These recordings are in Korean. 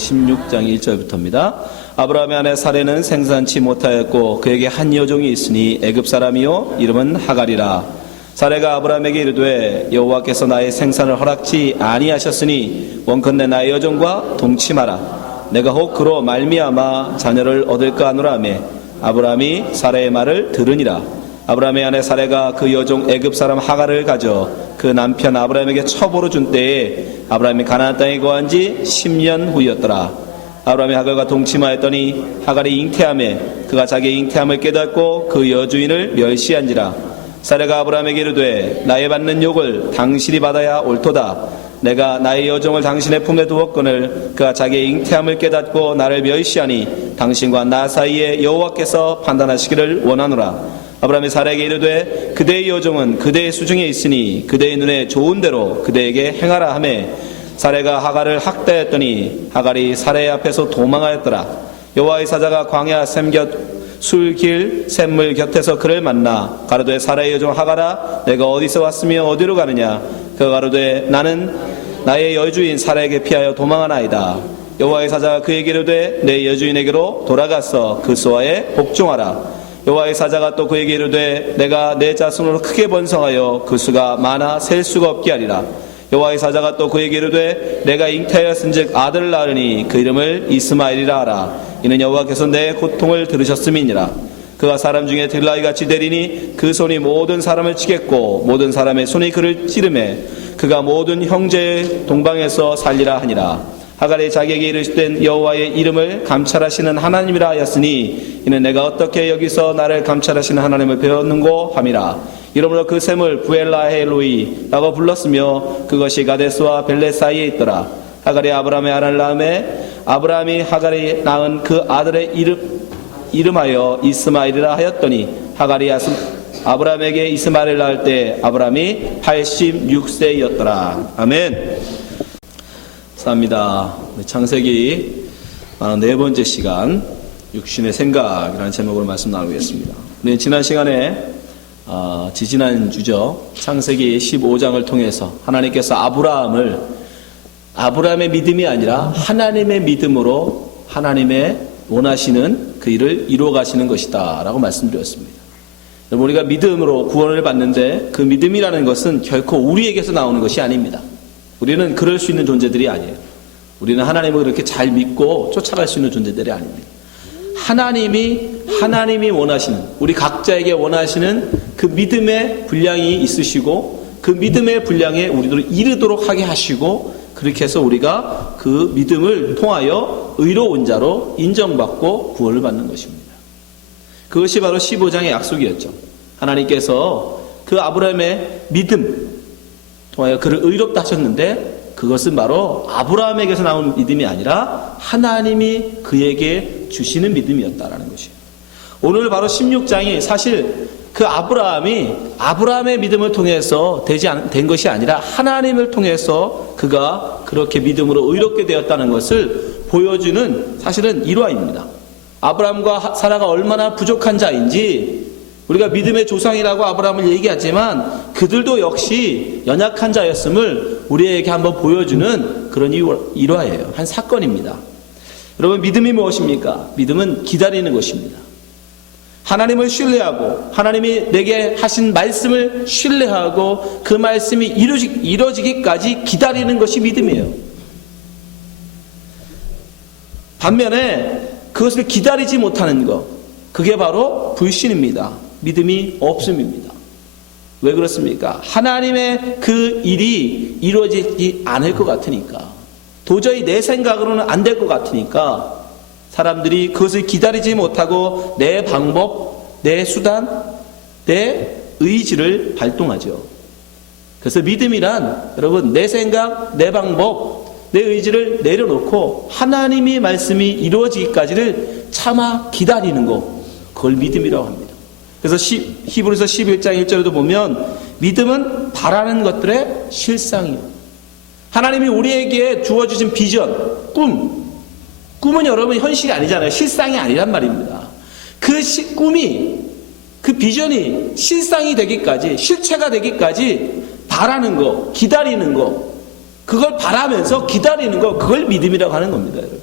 16장 1절부터입니다. 아브라함의 아내 사레는 생산치 못하였고 그에게 한 여종이 있으니 애굽 사람이요 이름은 하갈이라. 사레가 아브라함에게 이르되 여호와께서 나의 생산을 허락지 아니하셨으니 원컨대 나의 여종과 동침하라. 내가 혹 그로 말미암아 자녀를 얻을까 하노라 하며 아브라함이 사레의 말을 들으니라. 아브라함의 아내 사레가 그 여종 애굽 사람 하갈을 가져 그 남편 아브라함에게 첩으로 준 때에 아브라함이 가나안 땅에 거한 지 10년 후였더라. 아브라함이 하갈과 동침하였더니 하갈이 잉태하며 그가 자기의 잉태함을 깨닫고 그 여주인을 멸시한지라. 사레가 아브라함에게 이르되 나의 받는 욕을 당신이 받아야 옳도다. 내가 나의 여종을 당신의 품에 두었거늘 그가 자기의 잉태함을 깨닫고 나를 멸시하니 당신과 나 사이에 여호와께서 판단하시기를 원하노라. 아브라함이 사레에게 이르되 그대의 여종은 그대의 수중에 있으니 그대의 눈에 좋은 대로 그대에게 행하라 하매 사레가 하갈을 학대했더니 하갈이 사레 앞에서 도망하였더라. 여호와의 사자가 광야 술길 샘물 곁에서 그를 만나 가로되 사레의 여종 하갈아 내가 어디서 왔으며 어디로 가느냐. 그가 가로되 나는 나의 여주인 사레에게 피하여 도망하나이다. 여호와의 사자가 그에게 이르되 내 여주인에게로 돌아가서 그 수하에 복종하라. 여호와의 사자가 또 그에게 이르되 내가 내 자손으로 크게 번성하여 그 수가 많아 셀 수가 없게 하리라. 여호와의 사자가 또 그에게 이르되 내가 잉태하였은즉 아들을 낳으니 그 이름을 이스마엘이라 하라. 이는 여호와께서 내 고통을 들으셨음이니라. 그가 사람 중에 들나귀같이 되리니 그 손이 모든 사람을 치겠고 모든 사람의 손이 그를 찌르매 그가 모든 형제의 동방에서 살리라 하니라. 하갈이 자기에게 이르시되 여호와의 이름을 감찰하시는 하나님이라 하였으니 이는 내가 어떻게 여기서 나를 감찰하시는 하나님을 배웠는고 함이라. 이러므로 그 샘을 부엘라헬로이라고 불렀으며 그것이 가데스와 벨렛 사이에 있더라. 하갈이 아브라함의 아내를 낳음에 아브라함이 하갈이 낳은 그 아들의 이름하여 이스마엘이라 하였더니 하갈이 아브라함에게 이스마엘을 낳을 때 아브라함이 86세였더라. 아멘. 감사합니다. 창세기 4번째 시간 육신의 생각이라는 제목으로 말씀 나누겠습니다. 네, 지난 시간에 지지난 주죠. 창세기 15장을 통해서 하나님께서 아브라함의 믿음이 아니라 하나님의 믿음으로 하나님의 원하시는 그 일을 이루어 가시는 것이다 라고 말씀드렸습니다. 우리가 믿음으로 구원을 받는데 그 믿음이라는 것은 결코 우리에게서 나오는 것이 아닙니다. 우리는 그럴 수 있는 존재들이 아니에요. 우리는 하나님을 그렇게 잘 믿고 쫓아갈 수 있는 존재들이 아닙니다. 하나님이 원하시는, 우리 각자에게 원하시는 그 믿음의 분량이 있으시고 그 믿음의 분량에 우리도 이르도록 하게 하시고 그렇게 해서 우리가 그 믿음을 통하여 의로운 자로 인정받고 구원을 받는 것입니다. 그것이 바로 15장의 약속이었죠. 하나님께서 그 아브라함의 믿음 통하여 그를 의롭다 하셨는데 그것은 바로 아브라함에게서 나온 믿음이 아니라 하나님이 그에게 주시는 믿음이었다라는 것이에요. 오늘 바로 16장이 사실 그 아브라함의 믿음을 통해서 된 것이 아니라 하나님을 통해서 그가 그렇게 믿음으로 의롭게 되었다는 것을 보여주는 사실은 일화입니다. 아브라함과 사라가 얼마나 부족한 자인지 우리가 믿음의 조상이라고 아브라함을 얘기하지만 그들도 역시 연약한 자였음을 우리에게 한번 보여주는 그런 일화예요. 한 사건입니다. 여러분, 믿음이 무엇입니까? 믿음은 기다리는 것입니다. 하나님을 신뢰하고 하나님이 내게 하신 말씀을 신뢰하고 그 말씀이 이루어지기까지 기다리는 것이 믿음이에요. 반면에 그것을 기다리지 못하는 것, 그게 바로 불신입니다. 믿음이 없음입니다. 왜 그렇습니까? 하나님의 그 일이 이루어지지 않을 것 같으니까, 도저히 내 생각으로는 안 될 것 같으니까 사람들이 그것을 기다리지 못하고 내 방법, 내 수단, 내 의지를 발동하죠. 그래서 믿음이란 여러분 내 생각, 내 방법, 내 의지를 내려놓고 하나님의 말씀이 이루어지기까지를 참아 기다리는 것, 그걸 믿음이라고 합니다. 그래서 히브리서 11장 1절에도 보면 믿음은 바라는 것들의 실상이요. 하나님이 우리에게 주어주신 비전, 꿈은 여러분 현실이 아니잖아요. 실상이 아니란 말입니다. 그 비전이 실상이 되기까지, 실체가 되기까지 바라는 거, 기다리는 거, 그걸 바라면서 기다리는 거, 그걸 믿음이라고 하는 겁니다, 여러분.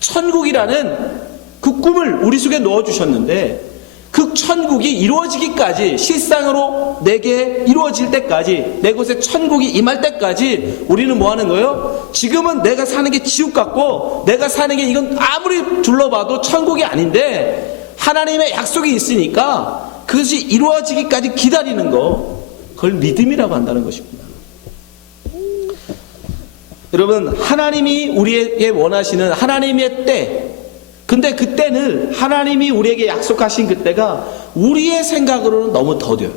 천국이라는 그 꿈을 우리 속에 넣어주셨는데 그 천국이 이루어지기까지, 실상으로 내게 이루어질 때까지, 내 곳에 천국이 임할 때까지 우리는 뭐 하는 거예요? 지금은 내가 사는 게 지옥 같고 내가 사는 게 이건 아무리 둘러봐도 천국이 아닌데 하나님의 약속이 있으니까 그것이 이루어지기까지 기다리는 거, 그걸 믿음이라고 한다는 것입니다. 여러분, 하나님이 우리에게 원하시는 하나님의 때, 근데 그 때는 하나님이 우리에게 약속하신 그때가 우리의 생각으로는 너무 더뎌요.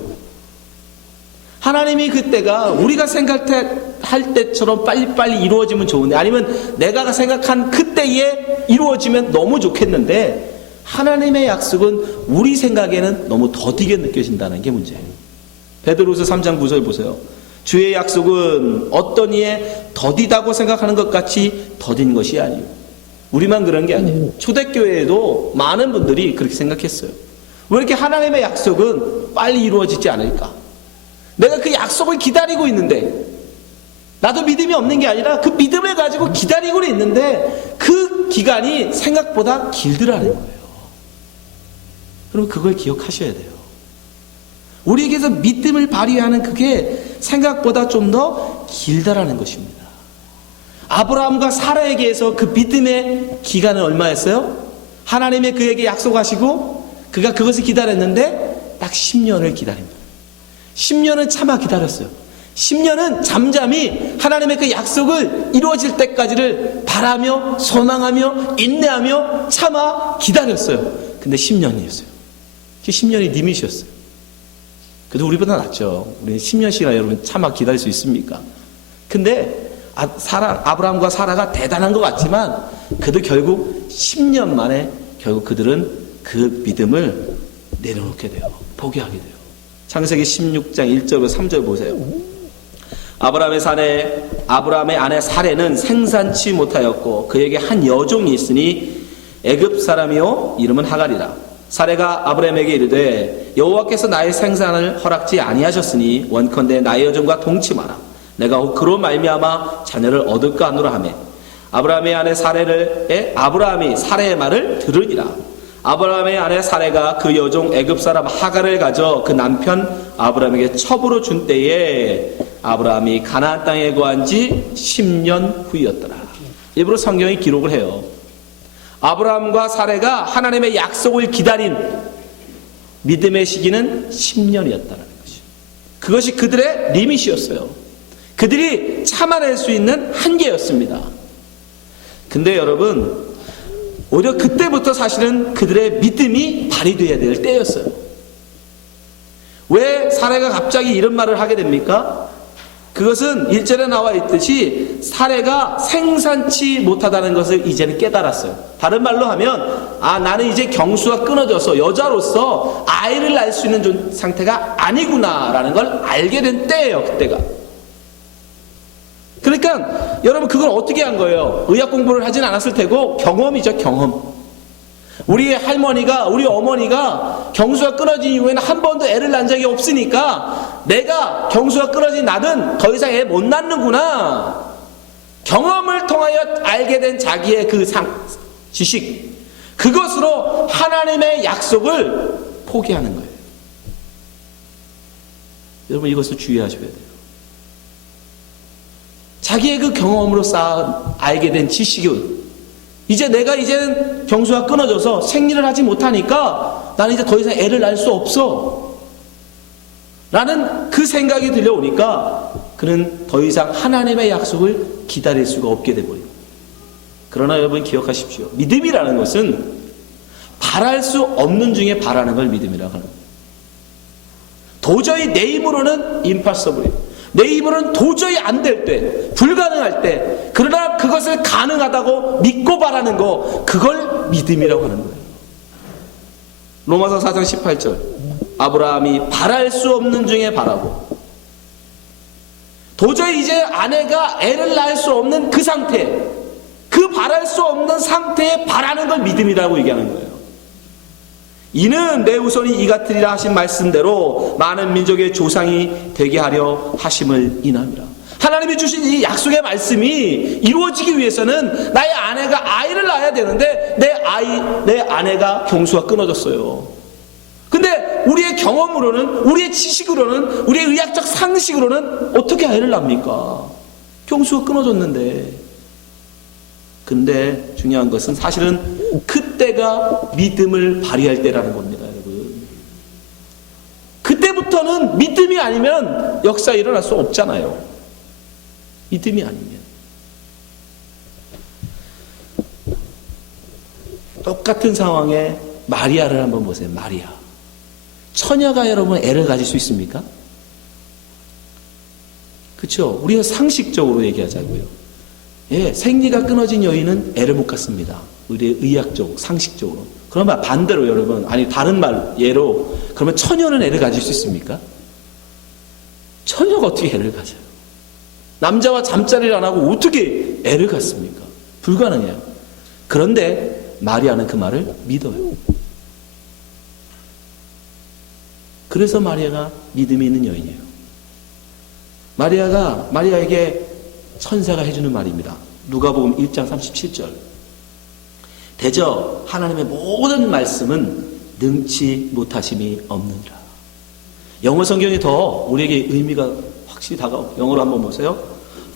하나님이 그때가 우리가 생각할 때처럼 빨리빨리 이루어지면 좋은데, 아니면 내가 생각한 그때에 이루어지면 너무 좋겠는데, 하나님의 약속은 우리 생각에는 너무 더디게 느껴진다는 게 문제예요. 베드로후서 3장 9절 보세요. 주의 약속은 어떤 이에 더디다고 생각하는 것 같이 더딘 것이 아니에요. 우리만 그런 게 아니에요. 초대교회에도 많은 분들이 그렇게 생각했어요. 왜 이렇게 하나님의 약속은 빨리 이루어지지 않을까? 내가 그 약속을 기다리고 있는데, 나도 믿음이 없는 게 아니라 그 믿음을 가지고 기다리고 있는데 그 기간이 생각보다 길더라는 거예요. 그럼 그걸 기억하셔야 돼요. 우리에게서 믿음을 발휘하는 그게 생각보다 좀 더 길다라는 것입니다. 아브라함과 사라에게서 그 믿음의 기간은 얼마였어요? 하나님의 그에게 약속하시고 그가 그것을 기다렸는데 딱 10년을 기다립니다. 10년은 참아 기다렸어요. 10년은 잠잠히 하나님의 그 약속을 이루어질 때까지를 바라며 소망하며 인내하며 참아 기다렸어요. 근데 10년이었어요. 그 10년이 님이셨어요. 그래도 우리보다 낫죠. 우리는 10년씩이나 여러분 참아 기다릴 수 있습니까? 근데 아브라함과 사라가 대단한 것 같지만 그래도 결국 10년 만에 결국 그들은 그 믿음을 내려놓게 돼요. 포기하게 돼요. 창세기 16장 1절부터 3절 보세요. 아브라함의 아내 사레는 생산치 못하였고 그에게 한 여종이 있으니 애굽 사람이요 이름은 하갈이라. 사레가 아브라함에게 이르되 여호와께서 나의 생산을 허락지 아니하셨으니 원컨대 나의 여종과 동침하라. 내가 혹 그로 말미암아 자녀를 얻을까 하노라 하매 아브라함의 아내 아브라함이 사레의 말을 들으니라. 아브라함의 아내 사레가 그 여종 애굽 사람 하갈을 가져 그 남편 아브라함에게 첩으로 준 때에 아브라함이 가나안 땅에 거한 지 10년 후였더라. 일부러 성경이 기록을 해요. 아브라함과 사레가 하나님의 약속을 기다린 믿음의 시기는 10년이었다는 것이. 그것이 그들의 리밋이었어요. 그들이 참아낼 수 있는 한계였습니다. 근데 여러분, 오히려 그때부터 사실은 그들의 믿음이 발휘되어야 될 때였어요. 왜 사레가 갑자기 이런 말을 하게 됩니까? 그것은 1절에 나와 있듯이 사레가 생산치 못하다는 것을 이제는 깨달았어요. 다른 말로 하면 나는 이제 경수가 끊어져서 여자로서 아이를 낳을 수 있는 상태가 아니구나라는 걸 알게 된 때예요. 그때가. 그러니까 여러분 그걸 어떻게 한 거예요? 의학 공부를 하진 않았을 테고 경험이죠. 경험. 우리 할머니가, 우리 어머니가 경수가 끊어진 이후에는 한 번도 애를 낳은 적이 없으니까 내가 경수가 끊어진 나는 더 이상 애 못 낳는구나. 경험을 통하여 알게 된 자기의 그 지식, 그것으로 하나님의 약속을 포기하는 거예요. 여러분 이것을 주의하셔야 돼요. 자기의 그 경험으로 알게 된 지식을 이제는 경수가 끊어져서 생리를 하지 못하니까 나는 이제 더 이상 애를 낳을 수 없어 라는 그 생각이 들려오니까 그는 더 이상 하나님의 약속을 기다릴 수가 없게 돼버려요. 그러나 여러분 기억하십시오. 믿음이라는 것은 바랄 수 없는 중에 바라는 걸 믿음이라고 하는 거예요. 도저히 내 힘으로는 impossible이에요. 내 힘으로는 도저히 안 될 때, 불가능할 때, 그러나 그것을 가능하다고 믿고 바라는 거, 그걸 믿음이라고 하는 거예요. 로마서 4장 18절. 아브라함이 바랄 수 없는 중에 바라고, 도저히 이제 아내가 애를 낳을 수 없는 그 상태, 그 바랄 수 없는 상태에 바라는 걸 믿음이라고 얘기하는 거예요. 이는 내 후손이 이같으리라 하신 말씀대로 많은 민족의 조상이 되게 하려 하심을 인함이라. 하나님이 주신 이 약속의 말씀이 이루어지기 위해서는 나의 아내가 아이를 낳아야 되는데 내 아내가 경수가 끊어졌어요. 근데 우리의 경험으로는, 우리의 지식으로는, 우리의 의학적 상식으로는 어떻게 아이를 낳습니까? 경수가 끊어졌는데. 근데 중요한 것은 사실은 그때가 믿음을 발휘할 때라는 겁니다, 여러분. 그때부터는 믿음이 아니면 역사 일어날 수 없잖아요. 믿음이 아니면. 똑같은 상황에 마리아를 한번 보세요. 마리아. 처녀가 여러분 애를 가질 수 있습니까? 그렇죠? 우리가 상식적으로 얘기하자고요. 예, 생리가 끊어진 여인은 애를 못 갖습니다. 우리의 의학적, 상식적으로. 그러면 반대로 여러분, 아니 다른 말 예로 그러면 처녀는 애를 가질 수 있습니까? 처녀가 어떻게 애를 가져요? 남자와 잠자리를 안 하고 어떻게 애를 갖습니까? 불가능해요. 그런데 마리아는 그 말을 믿어요. 그래서 마리아가 믿음이 있는 여인이에요. 마리아에게 천사가 해주는 말입니다. 누가복음 1장 37절. 대저 하나님의 모든 말씀은 능치 못하심이 없느니라. 영어 성경이 더 우리에게 의미가 확실히 다가오고, 영어로 한번 보세요.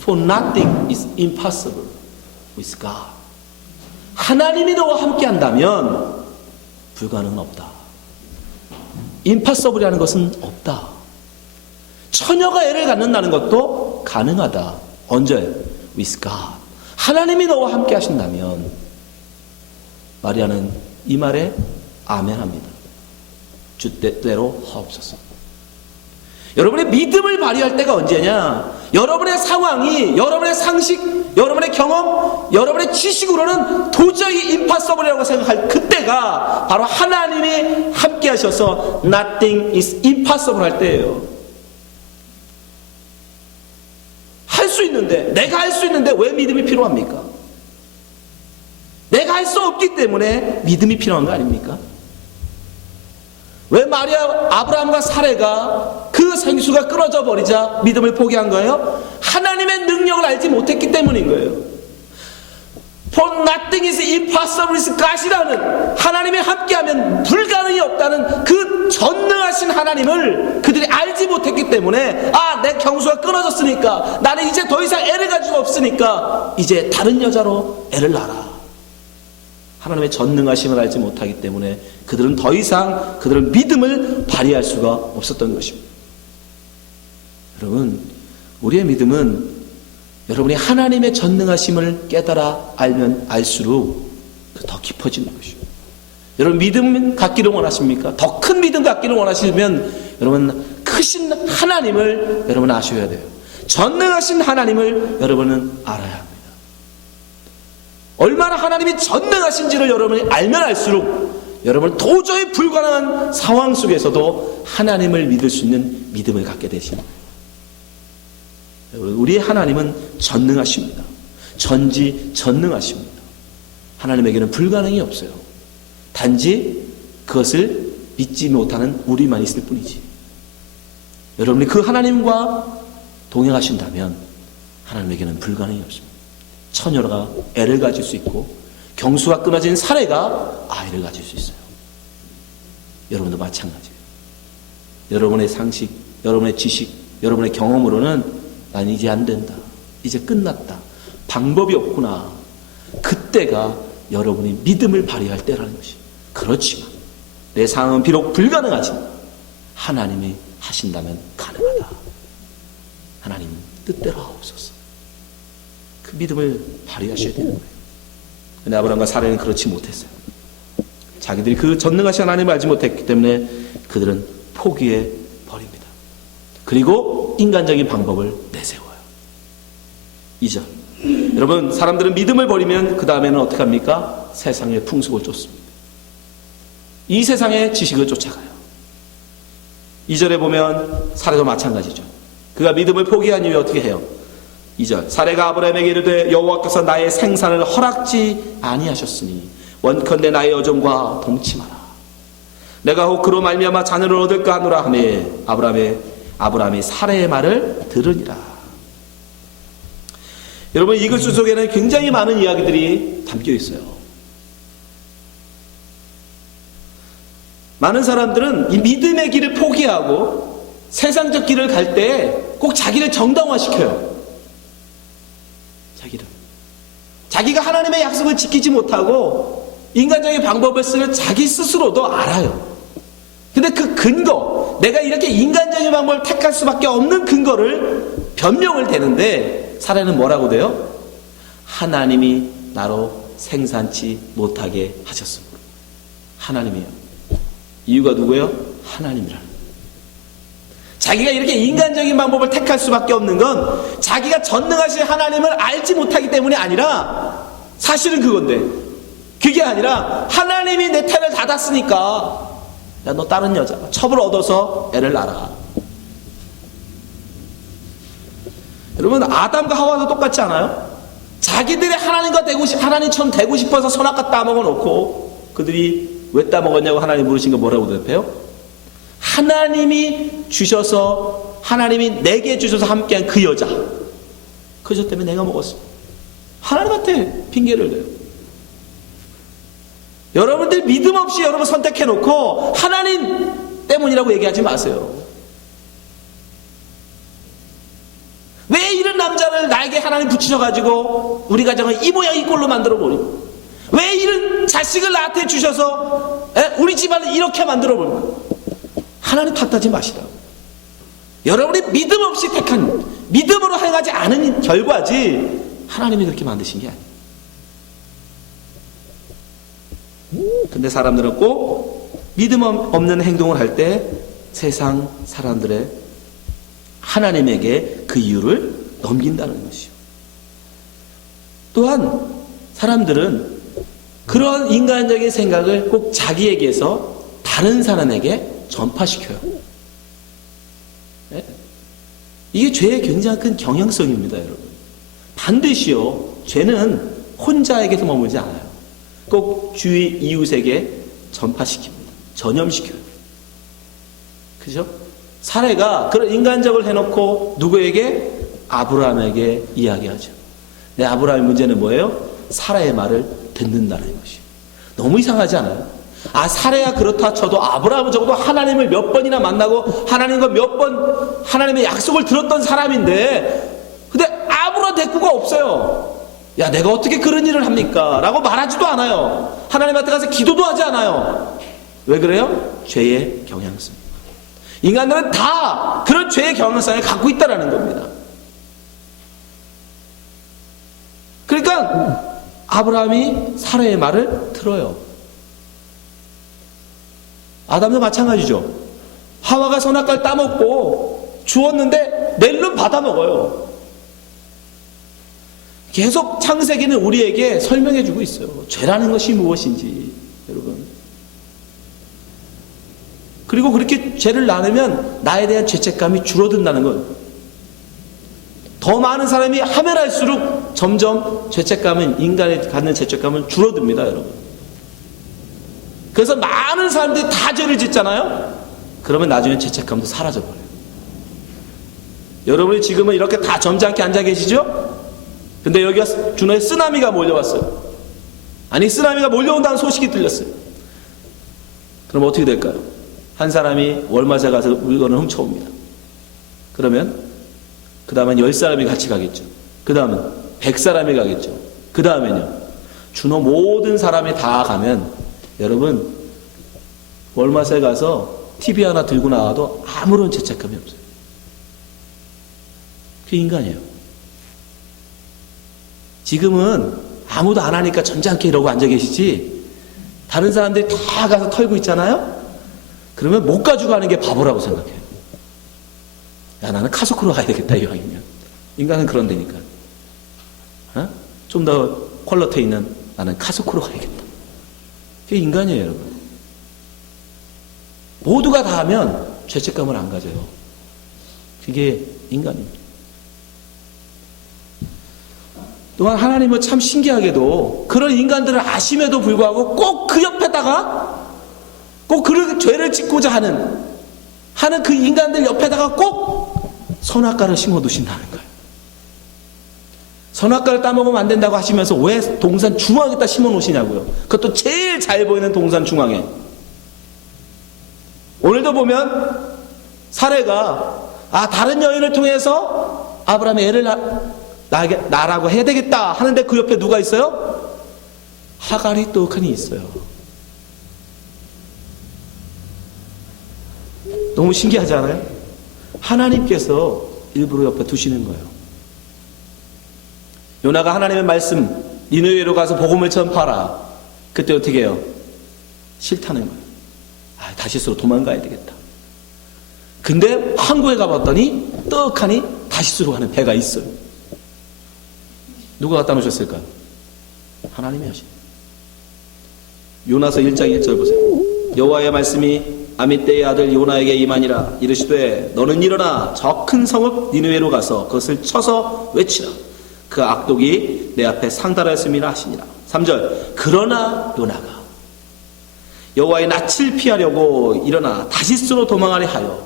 For nothing is impossible with God. 하나님이 너와 함께 한다면 불가능은 없다. impossible이라는 것은 없다. 처녀가 애를 갖는다는 것도 가능하다. 언제? With God. 하나님이 너와 함께 하신다면. 마리아는 이 말에 아멘합니다. 주 뜻대로 하옵소서. 여러분의 믿음을 발휘할 때가 언제냐? 여러분의 상황이, 여러분의 상식, 여러분의 경험, 여러분의 지식으로는 도저히 impossible이라고 생각할 그때가 바로 하나님이 함께 하셔서 nothing is impossible 할 때예요. 할 수 있는데, 내가 할 수 있는데 왜 믿음이 필요합니까? 내가 할 수 없기 때문에 믿음이 필요한 거 아닙니까? 왜 아브라함과 사레가 그 생수가 끊어져 버리자 믿음을 포기한 거예요? 하나님의 능력을 알지 못했기 때문인 거예요. For nothing is impossible with God이라는, 하나님이 함께하면 불가능이 없다는 그 전능하신 하나님을 그들이 알지 못했기 때문에, 내 경수가 끊어졌으니까 나는 이제 더 이상 애를 가질 수 없으니까 이제 다른 여자로 애를 낳아라. 하나님의 전능하심을 알지 못하기 때문에 그들은 더 이상 그들은 믿음을 발휘할 수가 없었던 것입니다. 여러분, 우리의 믿음은 여러분이 하나님의 전능하심을 깨달아 알면 알수록 더 깊어지는 것입니다. 여러분 믿음 갖기를 원하십니까? 더 큰 믿음 갖기를 원하시면 여러분 크신 하나님을 여러분 아셔야 돼요. 전능하신 하나님을 여러분은 알아야 합니다. 얼마나 하나님이 전능하신지를 여러분이 알면 알수록 여러분 도저히 불가능한 상황 속에서도 하나님을 믿을 수 있는 믿음을 갖게 되시는 거예요. 우리의 하나님은 전능하십니다. 전지전능하십니다. 하나님에게는 불가능이 없어요. 단지 그것을 믿지 못하는 우리만 있을 뿐이지. 여러분이 그 하나님과 동행하신다면 하나님에게는 불가능이 없습니다. 처녀가 애를 가질 수 있고 경수가 끊어진 사례가 아이를 가질 수 있어요. 여러분도 마찬가지예요. 여러분의 상식, 여러분의 지식, 여러분의 경험으로는 난 이제 안 된다. 이제 끝났다. 방법이 없구나. 그때가 여러분이 믿음을 발휘할 때라는 것이. 그렇지만 내 상황은 비록 불가능하지만 하나님이 하신다면 가능하다. 하나님 뜻대로 하옵소서. 그 믿음을 발휘하셔야 되는 거예요. 근데 아브라함과 사라는 그렇지 못했어요. 자기들이 그 전능하신 하나님을 알지 못했기 때문에 그들은 포기해 버립니다. 그리고 인간적인 방법을 내세워요. 2절. 여러분, 사람들은 믿음을 버리면 그 다음에는 어떻게 합니까? 세상의 풍속을 쫓습니다. 이 세상의 지식을 쫓아가요. 2절에 보면 사례도 마찬가지죠. 그가 믿음을 포기한 이후에 어떻게 해요? 2절. 사례가 아브라함에게 이르되 여호와께서 나의 생산을 허락지 아니하셨으니 원컨대 나의 여종과 동침하라. 내가 혹 그로 말미암아 자녀를 얻을까 하노라 하매 아브라함이 사례의 말을 들으니라. 여러분, 이 글수 속에는 굉장히 많은 이야기들이 담겨 있어요. 많은 사람들은 이 믿음의 길을 포기하고 세상적 길을 갈 때 꼭 자기를 정당화시켜요. 자기가 하나님의 약속을 지키지 못하고 인간적인 방법을 쓰는 자기 스스로도 알아요. 근데 그 근거, 내가 이렇게 인간적인 방법을 택할 수밖에 없는 근거를 변명을 대는데, 사례는 뭐라고 돼요? 하나님이 나로 생산치 못하게 하셨습니다. 하나님이요. 이유가 누구예요? 하나님이라. 자기가 이렇게 인간적인 방법을 택할 수밖에 없는 건 자기가 전능하신 하나님을 알지 못하기 때문이 아니라, 사실은 그건데, 그게 아니라 하나님이 내 태를 닫았으니까 야, 너 다른 여자 첩을 얻어서 애를 낳아. 여러분, 아담과 하와도 똑같지 않아요? 자기들이 하나님처럼 되고 싶어서 선악과 따먹어 놓고, 그들이 왜 따먹었냐고 하나님 물으신 거 뭐라고 대답해요? 하나님이 주셔서, 하나님이 내게 주셔서 함께한 그 여자 때문에 내가 먹었어. 하나님한테 핑계를 대요. 여러분들 믿음 없이 여러분 선택해놓고 하나님 때문이라고 얘기하지 마세요. 왜 이런 남자를 나에게 하나님 붙이셔가지고 우리 가정을 이 모양 이 꼴로 만들어버리고, 왜 이런 자식을 나한테 주셔서 우리 집안을 이렇게 만들어버리고, 하나님 탓하지 마시라고. 여러분이 믿음 없이 택한, 믿음으로 행하지 않은 결과지 하나님이 그렇게 만드신 게 아니에요. 근데 사람들은 꼭 믿음 없는 행동을 할 때 세상 사람들의 하나님에게 그 이유를 넘긴다는 것이요. 또한 사람들은 그런 인간적인 생각을 꼭 자기에게서 다른 사람에게 전파시켜요. 네? 이게 죄의 굉장히 큰 경향성입니다, 여러분. 반드시요, 죄는 혼자에게서 머물지 않아요. 꼭 주위 이웃에게 전파시킵니다. 전염시켜요. 그죠? 사례가 그런 인간적을 해놓고 누구에게? 아브라함에게 이야기하죠. 네, 아브라함의 문제는 뭐예요? 사라의 말을 듣는다는 것이요. 너무 이상하지 않아요? 사례야 그렇다 쳐도 아브라함은 적어도 하나님을 몇 번이나 만나고 하나님과 몇 번 하나님의 약속을 들었던 사람인데, 근데 아무런 대꾸가 없어요. 야, 내가 어떻게 그런 일을 합니까? 라고 말하지도 않아요. 하나님한테 가서 기도도 하지 않아요. 왜 그래요? 죄의 경향성. 인간들은 다 그런 죄의 경향성을 갖고 있다는 겁니다. 그러니까 아브라함이 사라의 말을 들어요. 아담도 마찬가지죠. 하와가 선악과를 따먹고 주었는데 낼름 받아먹어요. 계속 창세기는 우리에게 설명해주고 있어요. 죄라는 것이 무엇인지, 여러분. 그리고 그렇게 죄를 나누면 나에 대한 죄책감이 줄어든다는 것. 더 많은 사람이 하면 할수록 점점 죄책감은, 인간이 갖는 죄책감은 줄어듭니다, 여러분. 그래서 많은 사람들이 다 죄를 짓잖아요. 그러면 나중에 죄책감도 사라져버려요. 여러분이 지금은 이렇게 다 점잖게 앉아 계시죠? 근데 여기가 준호에 쓰나미가 몰려왔어요. 아니, 쓰나미가 몰려온다는 소식이 들렸어요. 그럼 어떻게 될까요? 한 사람이 월마트에 가서 물건을 훔쳐옵니다. 그러면 그 다음엔 10사람이 같이 가겠죠. 그 다음은 100사람이 가겠죠. 그 다음에는요, 준호 모든 사람이 다 가면, 여러분, 월마트에 가서 TV 하나 들고 나와도 아무런 죄책감이 없어요. 그게 인간이에요. 지금은 아무도 안 하니까 점잖게 이러고 앉아 계시지, 다른 사람들이 다 가서 털고 있잖아요? 그러면 못 가지고 가는 게 바보라고 생각해요. 야, 나는 카소크로 가야 되겠다, 이왕이면. 인간은 그런 데니까. 좀 더 퀄러티 있는, 나는 카소크로 가야겠다. 그게 인간이에요, 여러분. 모두가 다 하면 죄책감을 안 가져요. 그게 인간입니다. 또한 하나님은 참 신기하게도 그런 인간들을 아심에도 불구하고 꼭 그 옆에다가, 꼭 그 죄를 짓고자 하는 그 인간들 옆에다가 꼭 선악과를 심어 두신다는 거예요. 선악과를 따먹으면 안 된다고 하시면서 왜 동산 중앙에다 심어 놓으시냐고요. 그것도 제일 잘 보이는 동산 중앙에. 오늘도 보면 사례가 다른 여인을 통해서 아브라함이 애를 낳으라고 해야 되겠다 하는데 그 옆에 누가 있어요? 하갈이 떡하니 있어요. 너무 신기하지 않아요? 하나님께서 일부러 옆에 두시는 거예요. 요나가 하나님의 말씀 니느웨로 가서 복음을 전파하라. 그때 어떻게 해요? 싫다는 거예요. 다시스로 도망가야 되겠다. 근데 항구에 가봤더니 떡하니 다시스로 가는 배가 있어요. 누가 갖다 놓으셨을까요? 하나님이 하신. 요나서 1장 1절 보세요. 여호와의 말씀이 아미떼의 아들 요나에게 임하니라. 이르시되 너는 일어나 저 큰 성읍 니느웨로 가서 그것을 쳐서 외치라. 그 악독이 내 앞에 상달하였음이라 하시니라. 3절 그러나 요나가 여호와의 낯을 피하려고 일어나 다시스로 도망하려 하여.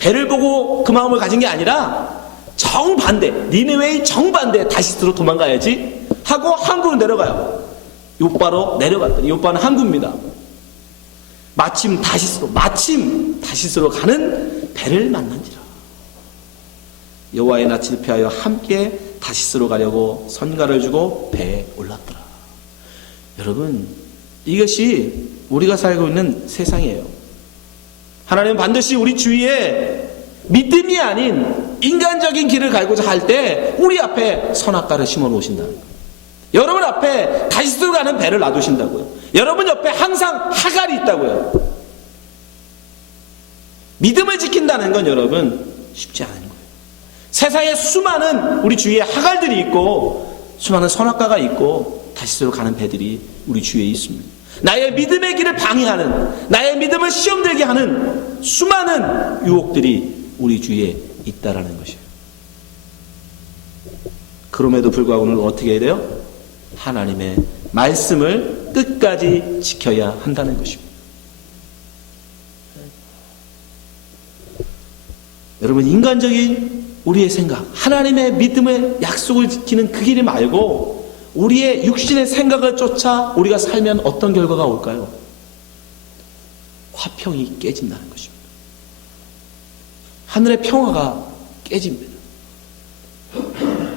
배를 보고 그 마음을 가진 게 아니라 정반대, 니느웨의 정반대 다시스로 도망가야지 하고 항구로 내려가요. 요바로 내려갔더니 요바는 항구입니다. 마침 다시스로 가는 배를 만난지라. 여호와의 낯을 피하여 함께 다시스로 가려고 선가를 주고 배에 올랐더라. 여러분, 이것이 우리가 살고 있는 세상이에요. 하나님은 반드시 우리 주위에 믿음이 아닌 인간적인 길을 갈고자 할 때 우리 앞에 선악과를 심어 놓으신다는 거예요. 여러분 앞에 다시스로 가는 배를 놔두신다고요. 여러분 옆에 항상 하갈이 있다고요. 믿음을 지킨다는 건 여러분 쉽지 않은 거예요. 세상에 수많은 우리 주위에 하갈들이 있고 수많은 선악과가 있고 다시스로 가는 배들이 우리 주위에 있습니다. 나의 믿음의 길을 방해하는, 나의 믿음을 시험들게 하는 수많은 유혹들이 우리 주위에 있다라는 것이에요. 그럼에도 불구하고 오늘 어떻게 해야 돼요? 하나님의 말씀을 끝까지 지켜야 한다는 것입니다. 여러분, 인간적인 우리의 생각, 하나님의 믿음의 약속을 지키는 그 길이 말고 우리의 육신의 생각을 쫓아 우리가 살면 어떤 결과가 올까요? 화평이 깨진다는 것입니다. 하늘의 평화가 깨집니다.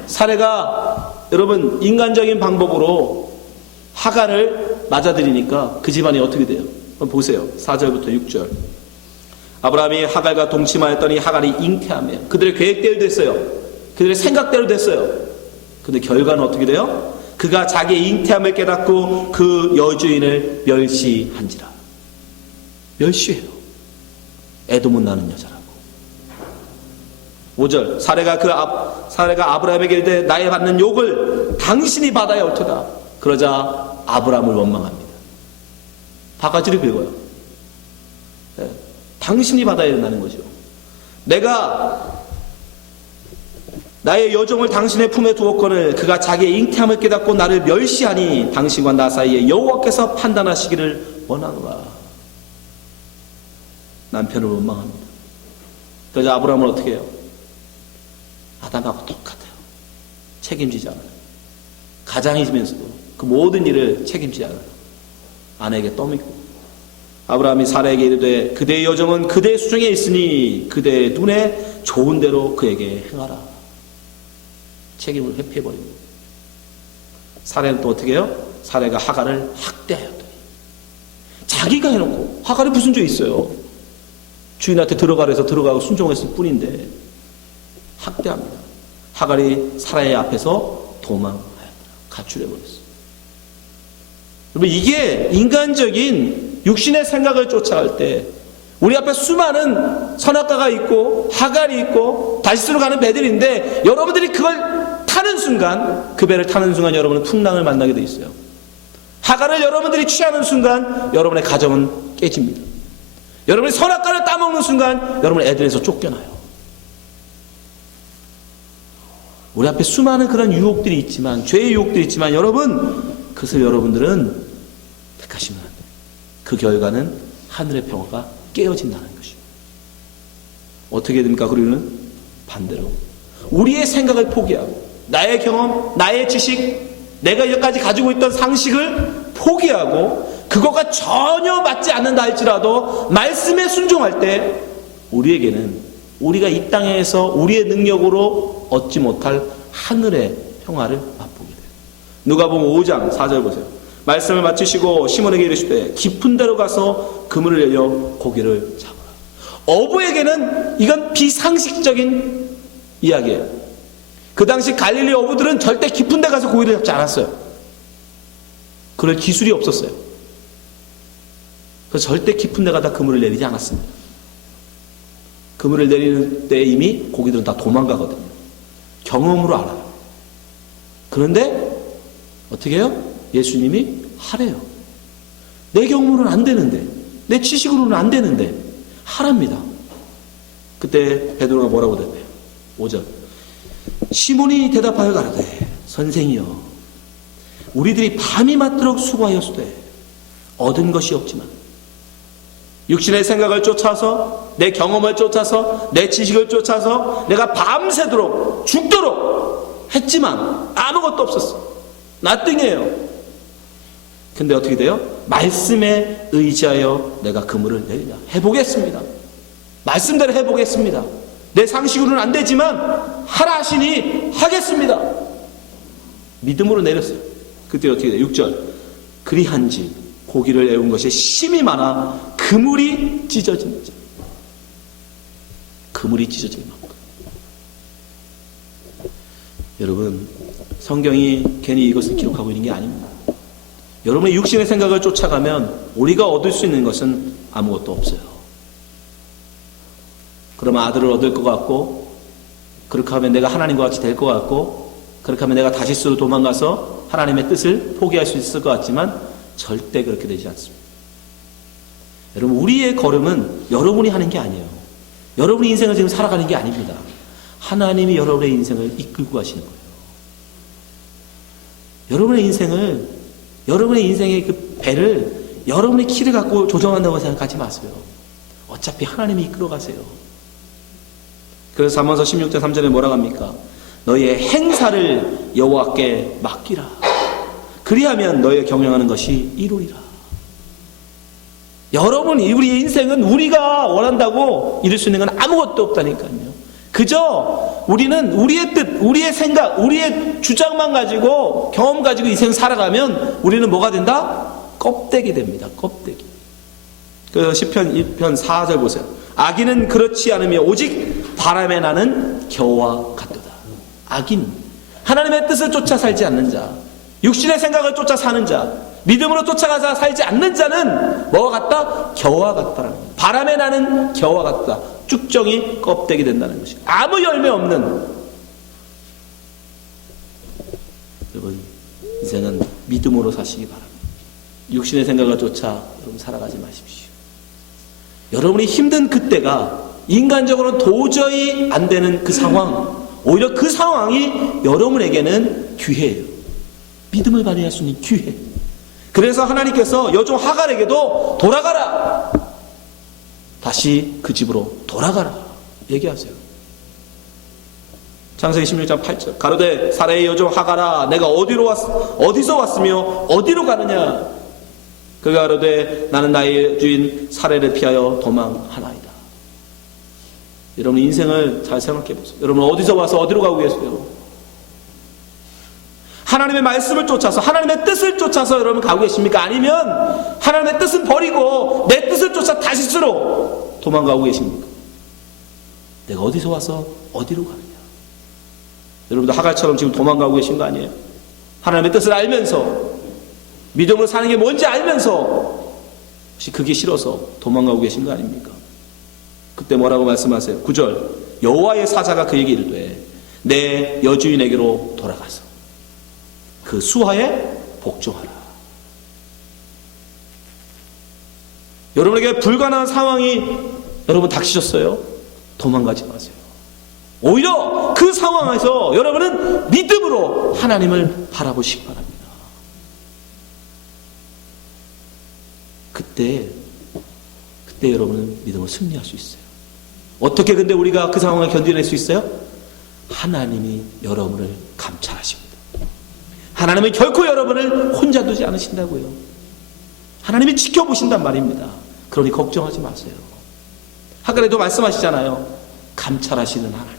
사례가 여러분 인간적인 방법으로 하갈을 맞아들이니까 그 집안이 어떻게 돼요? 한번 보세요. 4절부터 6절. 아브라함이 하갈과 동침하였더니 하갈이 잉태하며 그들의 계획대로 됐어요. 그들의 생각대로 됐어요. 근데 결과는 어떻게 돼요? 그가 자기의 잉태함을 깨닫고 그 여주인을 멸시한지라. 멸시해요. 애도 못 나는 여자라고. 5절. 사례가 아브라함에게 이르되 나의 받는 욕을 당신이 받아야 옳도다. 그러자 아브라함을 원망합니다. 바가지를 긁어요. 네. 당신이 받아야 된다는 거죠. 내가 나의 여종을 당신의 품에 두었거늘 그가 자기의 잉태함을 깨닫고 나를 멸시하니 당신과 나 사이에 여호와께서 판단하시기를 원하노라. 남편을 원망합니다. 그래서 아브라함은 어떻게 해요? 아담하고 똑같아요. 책임지지 않아요. 가장이시면서도 그 모든 일을 책임지지 않아요. 아내에게 떠밀고. 아브라함이 사라에게 이르되 그대의 여종은 그대의 수중에 있으니 그대의 눈에 좋은 대로 그에게 행하라. 책임을 회피해버립니다. 사례는 또 어떻게 해요? 사례가 하갈을 학대하였더니 자기가 해놓고 하갈이 무슨 죄 있어요? 주인한테 들어가라 해서 들어가고 순종했을 뿐인데 학대합니다. 하갈이 사라의 앞에서 도망하였더라. 가출해버렸어요. 여러분, 이게 인간적인 육신의 생각을 쫓아갈 때 우리 앞에 수많은 선악과가 있고 하갈이 있고 다시스로 가는 배들인데 여러분들이 그걸 타는 순간, 그 배를 타는 순간 여러분은 풍랑을 만나게 돼 있어요. 하갈을 여러분들이 취하는 순간 여러분의 가정은 깨집니다. 여러분이 선악과를 따먹는 순간 여러분의 애들에서 쫓겨나요. 우리 앞에 수많은 그런 유혹들이 있지만, 죄의 유혹들이 있지만 여러분, 그것을 여러분들은 택하시면 안 돼요. 그 결과는 하늘의 평화가 깨어진다는 것입니다. 어떻게 됩니까? 그리고는 반대로 우리의 생각을 포기하고 나의 경험, 나의 지식, 내가 여기까지 가지고 있던 상식을 포기하고 그것과 전혀 맞지 않는다 할지라도 말씀에 순종할 때 우리에게는 우리가 이 땅에서 우리의 능력으로 얻지 못할 하늘의 평화를 맛보게 돼요. 누가복음 5장 4절 보세요. 말씀을 마치시고 시몬에게 이르시되 깊은 데로 가서 그물을 내려 고기를 잡으라. 어부에게는 이건 비상식적인 이야기예요. 그 당시 갈릴리 어부들은 절대 깊은 데 가서 고기를 잡지 않았어요. 그럴 기술이 없었어요. 그래서 절대 깊은 데 가다 그물을 내리지 않았습니다. 그물을 내리는 때 이미 고기들은 다 도망가거든요. 경험으로 알아요. 그런데 어떻게 해요? 예수님이 하래요. 내 경험으로는 안 되는데, 내 지식으로는 안 되는데 하랍니다. 그때 베드로가 뭐라고 대답해요? 5절. 시몬이 대답하여 가라되 선생이여 우리들이 밤이 맞도록 수고하였으되 얻은 것이 없지만 육신의 생각을 쫓아서 내 경험을 쫓아서 내 지식을 쫓아서 내가 밤새도록 죽도록 했지만 아무것도 없었어. 나띵이에요. 근데 어떻게 돼요? 말씀에 의지하여 내가 그물을 내리냐. 해보겠습니다. 말씀대로 해보겠습니다. 내 상식으로는 안 되지만 하라 하시니 하겠습니다. 믿음으로 내렸어요. 그때 어떻게 돼요? 6절. 그리한지 고기를 애운 것이 심이 많아 그물이 찢어지는지. 그물이 찢어지는 만큼. 여러분, 성경이 괜히 이것을 기록하고 있는 게 아닙니다. 여러분의 육신의 생각을 쫓아가면 우리가 얻을 수 있는 것은 아무것도 없어요. 그러면 아들을 얻을 것 같고, 그렇게 하면 내가 하나님과 같이 될 것 같고, 그렇게 하면 내가 다시스로 도망가서 하나님의 뜻을 포기할 수 있을 것 같지만 절대 그렇게 되지 않습니다. 여러분, 우리의 걸음은 여러분이 하는 게 아니에요. 여러분의 인생을 지금 살아가는 게 아닙니다. 하나님이 여러분의 인생을 이끌고 가시는 거예요. 여러분의 인생의 그 배를 여러분의 키를 갖고 조정한다고 생각하지 마세요. 어차피 하나님이 이끌어 가세요. 그래서 잠언서 16장 3절에 뭐라고 합니까? 너희의 행사를 여호와께 맡기라. 그리하면 너희의 경영하는 것이 이루리라. 여러분이, 우리의 인생은 우리가 원한다고 이룰 수 있는 건 아무것도 없다니까요. 그저 우리는 우리의 뜻, 우리의 생각, 우리의 주장만 가지고, 경험 가지고 인생 살아가면 우리는 뭐가 된다? 껍데기 됩니다. 껍데기. 그 시편 1편 4절 보세요. 악인은 그렇지 않으며 오직 바람에 나는 겨와 같도다. 악인, 하나님의 뜻을 쫓아 살지 않는 자, 육신의 생각을 쫓아 사는 자, 믿음으로 쫓아가서 살지 않는 자는 뭐와 같다? 겨와 같다라는 거예요. 바람에 나는 겨와 같다. 쭉정이 껍데기 된다는 것이. 아무 열매 없는. 여러분, 인생은 믿음으로 사시기 바랍니다. 육신의 생각을 쫓아 여러분 살아가지 마십시오. 여러분이 힘든 그때가 인간적으로 도저히 안 되는 그 상황, 오히려 그 상황이 여러분에게는 기회예요. 믿음을 발휘할 수 있는 기회. 그래서 하나님께서 여종 하갈에게도 돌아가라. 다시 그 집으로 돌아가라. 얘기하세요. 창세기 16장 8절. 가로되 사레의 여종 하갈아, 내가 어디서 왔으며 어디로 가느냐? 그가 가로되 나는 나의 주인 사레를 피하여 도망하나이다. 여러분 인생을 잘 생각해 보세요. 여러분 어디서 와서 어디로 가고 계세요? 하나님의 말씀을 쫓아서 하나님의 뜻을 쫓아서 여러분 가고 계십니까? 아니면 하나님의 뜻은 버리고 내 뜻을 쫓아 다시스로 도망가고 계십니까? 내가 어디서 와서 어디로 가느냐? 여러분도 하갈처럼 지금 도망가고 계신 거 아니에요? 하나님의 뜻을 알면서 믿음으로 사는 게 뭔지 알면서 혹시 그게 싫어서 도망가고 계신 거 아닙니까? 그때 뭐라고 말씀하세요? 9절. 여호와의 사자가 그에게 이르되 내 여주인에게로 돌아가서 그 수하에 복종하라. 여러분에게 불가능한 상황이 여러분 닥치셨어요? 도망가지 마세요. 오히려 그 상황에서 여러분은 믿음으로 하나님을 바라보시기 바랍니다. 그때 여러분은 믿음으로 승리할 수 있어요. 어떻게 근데 우리가 그 상황을 견뎌낼 수 있어요? 하나님이 여러분을 감찰하십니다. 하나님은 결코 여러분을 혼자 두지 않으신다고요. 하나님이 지켜보신단 말입니다. 그러니 걱정하지 마세요. 하갈에도 말씀하시잖아요. 감찰하시는 하나님.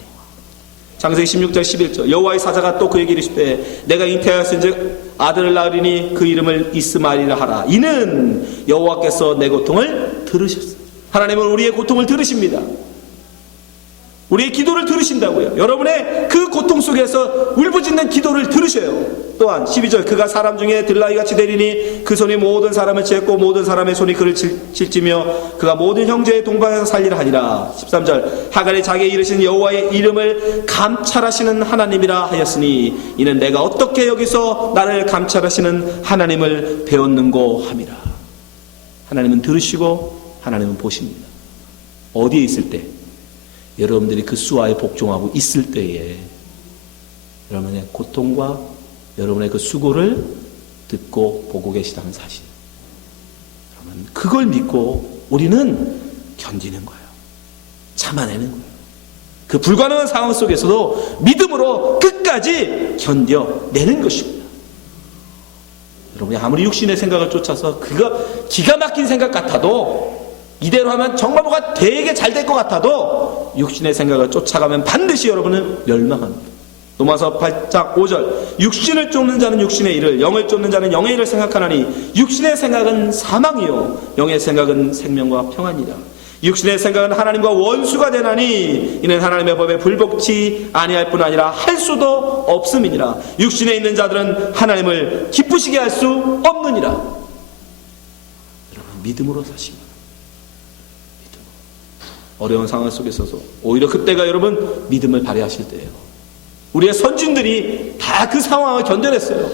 창세기 16절 11절 여호와의 사자가 또 그에게 이르시되 내가 잉태하였은즉 아들을 낳으리니 그 이름을 이스마엘이라 하라. 이는 여호와께서 내 고통을 들으셨습니다. 하나님은 우리의 고통을 들으십니다. 우리의 기도를 들으신다고요. 여러분의 그 고통 속에서 울부짖는 기도를 들으셔요. 또한 12절 그가 사람 중에 들나귀같이 되리니 그 손이 모든 사람을 쳤고 모든 사람의 손이 그를 칠지며 그가 모든 형제의 동방에서 살리라 하니라. 13절 하갈이 자기의 이르신 여호와의 이름을 감찰하시는 하나님이라 하였으니 이는 내가 어떻게 여기서 나를 감찰하시는 하나님을 배웠는고 함이라. 하나님은 들으시고 하나님은 보십니다. 어디에 있을 때? 여러분들이 그 수하에 복종하고 있을 때에 여러분의 고통과 여러분의 그 수고를 듣고 보고 계시다는 사실. 여러분 그걸 믿고 우리는 견디는 거예요. 참아내는 거예요. 그 불가능한 상황 속에서도 믿음으로 끝까지 견뎌내는 것입니다. 여러분이 아무리 육신의 생각을 쫓아서 그거 기가 막힌 생각 같아도 이대로 하면 정말 뭐가 되게 잘 될 것 같아도 육신의 생각을 쫓아가면 반드시 여러분은 멸망합니다. 로마서 8장 5절 육신을 쫓는 자는 육신의 일을 영을 쫓는 자는 영의 일을 생각하나니 육신의 생각은 사망이요 영의 생각은 생명과 평안이라. 육신의 생각은 하나님과 원수가 되나니 이는 하나님의 법에 불복치 아니할 뿐 아니라 할 수도 없음이니라. 육신에 있는 자들은 하나님을 기쁘시게 할 수 없느니라. 여러분 믿음으로 사십니다. 어려운 상황 속에 있어서 오히려 그때가 여러분 믿음을 발휘하실 때예요. 우리의 선진들이 다 그 상황을 견뎌냈어요.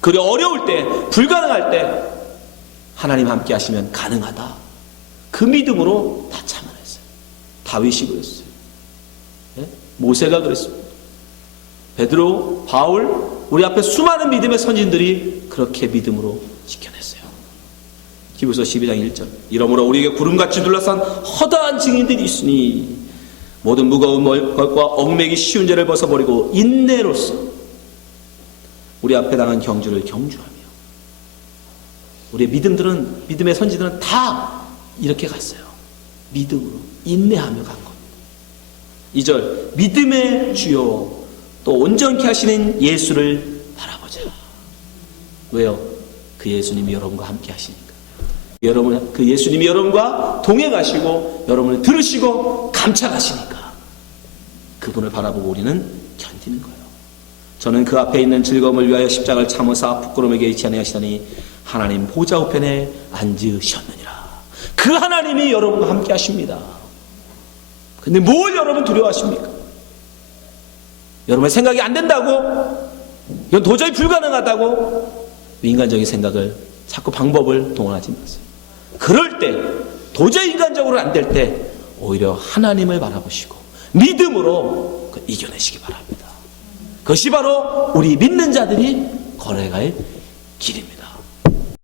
그리 어려울 때 불가능할 때 하나님 함께 하시면 가능하다. 그 믿음으로 다 참아냈어요. 다윗이 그랬어요. 네? 모세가 그랬습니다. 베드로, 바울, 우리 앞에 수많은 믿음의 선진들이 그렇게 믿음으로 지켜냈어요. 히브리서 12장 1절 이러므로 우리에게 구름같이 둘러싼 허다한 증인들이 있으니 모든 무거운 것과 얽매기 쉬운 죄를 벗어버리고 인내로써 우리 앞에 당한 경주를 경주하며. 우리의 믿음의 선지들은 다 이렇게 갔어요. 믿음으로 인내하며 간 겁니다. 2절 믿음의 주요 또 온전케 하시는 예수를 바라보자. 왜요? 그 예수님이 여러분과 함께 하시니까. 여러분, 그 예수님이 여러분과 동행하시고 여러분을 들으시고 감찰하시니까 그분을 바라보고 우리는 견디는 거예요. 저는 그 앞에 있는 즐거움을 위하여 십자가를 참으사 부끄러움에게 있지 아니하시더니 하나님 보좌 우편에 앉으셨느니라. 그 하나님이 여러분과 함께 하십니다. 근데 뭘 여러분 두려워하십니까? 여러분의 생각이 안 된다고? 이건 도저히 불가능하다고? 인간적인 생각을 자꾸 방법을 동원하지 마세요. 그럴 때 도저히 인간적으로 안 될 때 오히려 하나님을 바라보시고 믿음으로 이겨내시기 바랍니다. 그것이 바로 우리 믿는 자들이 걸어갈 길입니다.